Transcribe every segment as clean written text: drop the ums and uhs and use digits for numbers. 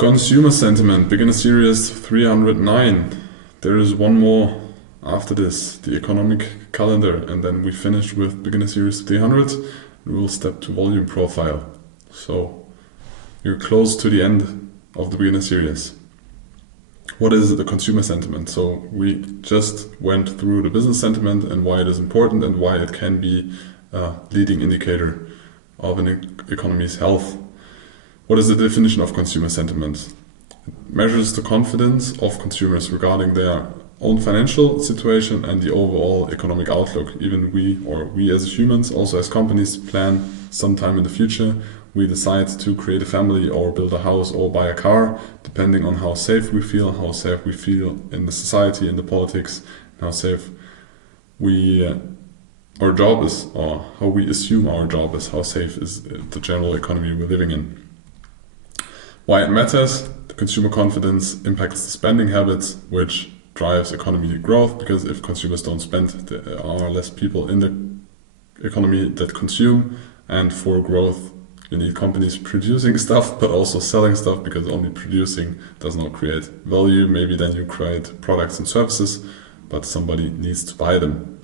Consumer sentiment, beginner series 309. There is one more after this, the economic calendar, and then we finish with beginner series 300. We will step to volume profile. So you're close to the end of the beginner series. What is the consumer sentiment? So we just went through the business sentiment and why it is important and why it can be a leading indicator of an economy's health. What is the definition of consumer sentiment? It measures the confidence of consumers regarding their own financial situation and the overall economic outlook. Even we as humans, also as companies, plan sometime in the future. We decide to create a family or build a house or buy a car, depending on how safe we feel in the society, in the politics, how safe our job is, or how we assume our job is, how safe is the general economy we're living in. Why it matters? The consumer confidence impacts the spending habits, which drives economy growth, because if consumers don't spend, there are less people in the economy that consume, and for growth you need companies producing stuff but also selling stuff, because only producing does not create value. Maybe then you create products and services, but somebody needs to buy them.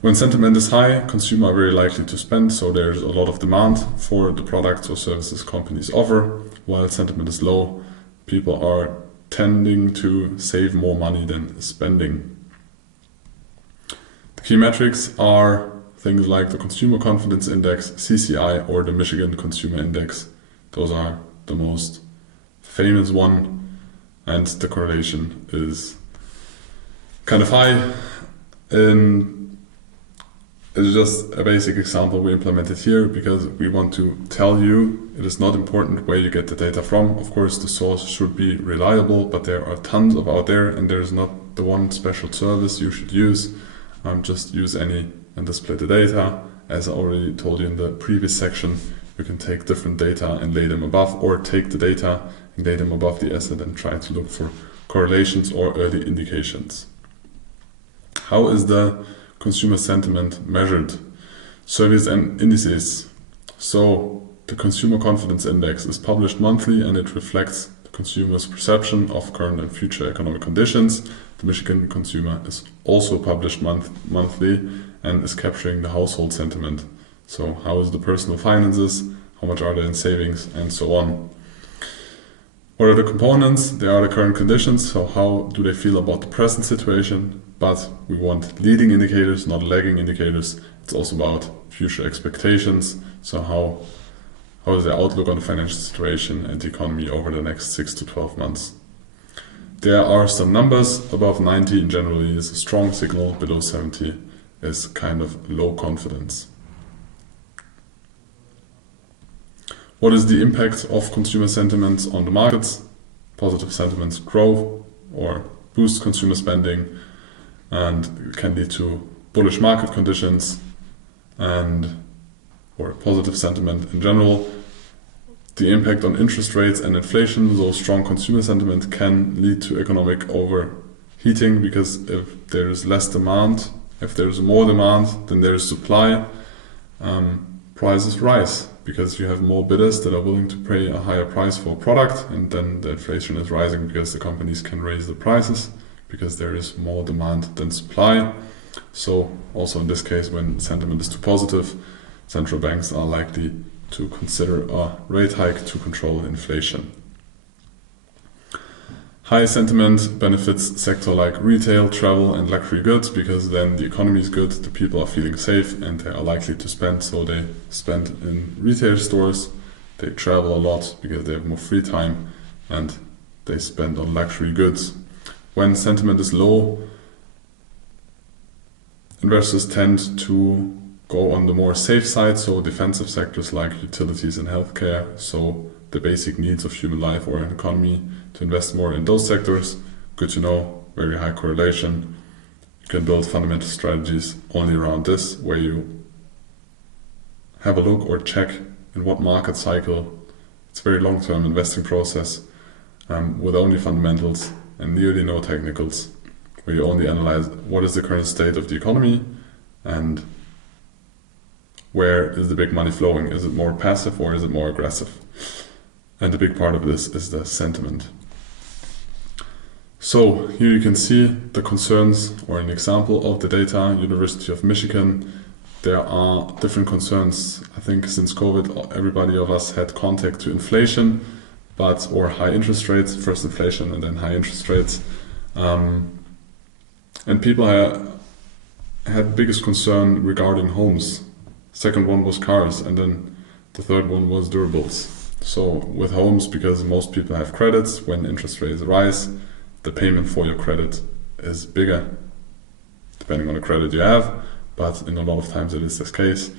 When sentiment is high, consumers are very likely to spend, so there's a lot of demand for the products or services companies offer. While sentiment is low, people are tending to save more money than spending. The key metrics are things like the Consumer Confidence Index, CCI, or the Michigan Consumer Index. Those are the most famous one, and the correlation is kind of high. It's just a basic example we implemented here because we want to tell you it is not important where you get the data from. Of course, the source should be reliable, but there are tons of out there, and there is not the one special service you should use. Just use any and display the data. As I already told you in the previous section, you can take different data and lay them above, or take the data and lay them above the asset and try to look for correlations or early indications. How is the consumer sentiment measured? Surveys and indices. So the Consumer Confidence Index is published monthly, and it reflects the consumer's perception of current and future economic conditions. The Michigan Consumer is also published monthly and is capturing the household sentiment. So how is the personal finances, how much are they in savings, and so on. What are the components? They are the current conditions, so how do they feel about the present situation? But we want leading indicators, not lagging indicators. It's also about future expectations, so how is the outlook on the financial situation and the economy over the next 6 to 12 months. There are some numbers. Above 90 in generally is a strong signal, below 70 is kind of low confidence. What is the impact of consumer sentiments on the markets? Positive sentiments grow or boost consumer spending and can lead to bullish market conditions or positive sentiment in general. The impact on interest rates and inflation, so strong consumer sentiment can lead to economic overheating, because if there is less demand, if there is more demand than there is supply, prices rise, because you have more bidders that are willing to pay a higher price for a product, and then the inflation is rising because the companies can raise the prices because there is more demand than supply. So also in this case, when sentiment is too positive, central banks are likely to consider a rate hike to control inflation. High sentiment benefits sector like retail, travel, and luxury goods, because then the economy is good, the people are feeling safe, and they are likely to spend. So they spend in retail stores, they travel a lot because they have more free time, and they spend on luxury goods. When sentiment is low, investors tend to go on the more safe side, so defensive sectors like utilities and healthcare, so the basic needs of human life or an economy, to invest more in those sectors. Good to know, very high correlation. You can build fundamental strategies only around this, where you have a look or check in what market cycle. It's a very long-term investing process with only fundamentals and nearly no technicals, where you only analyze what is the current state of the economy and where is the big money flowing. Is it more passive or is it more aggressive? And a big part of this is the sentiment. So here you can see the concerns, or an example of the data. University of Michigan. There are different concerns. I think since COVID, everybody of us had contact to inflation, or high interest rates. First inflation and then high interest rates. And people had biggest concern regarding homes. Second one was cars, and then the third one was durables. So with homes, because most people have credits, when interest rates rise, the payment for your credit is bigger, depending on the credit you have, but in a lot of times it is this case.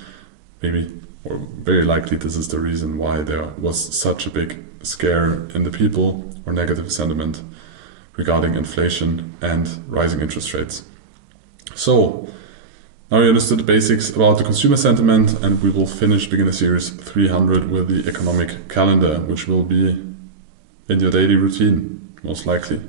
Maybe, or very likely, this is the reason why there was such a big scare in the people, or negative sentiment regarding inflation and rising interest rates. So, now you understood the basics about the consumer sentiment, and we will finish beginner series 300 with the economic calendar, which will be in your daily routine, most likely.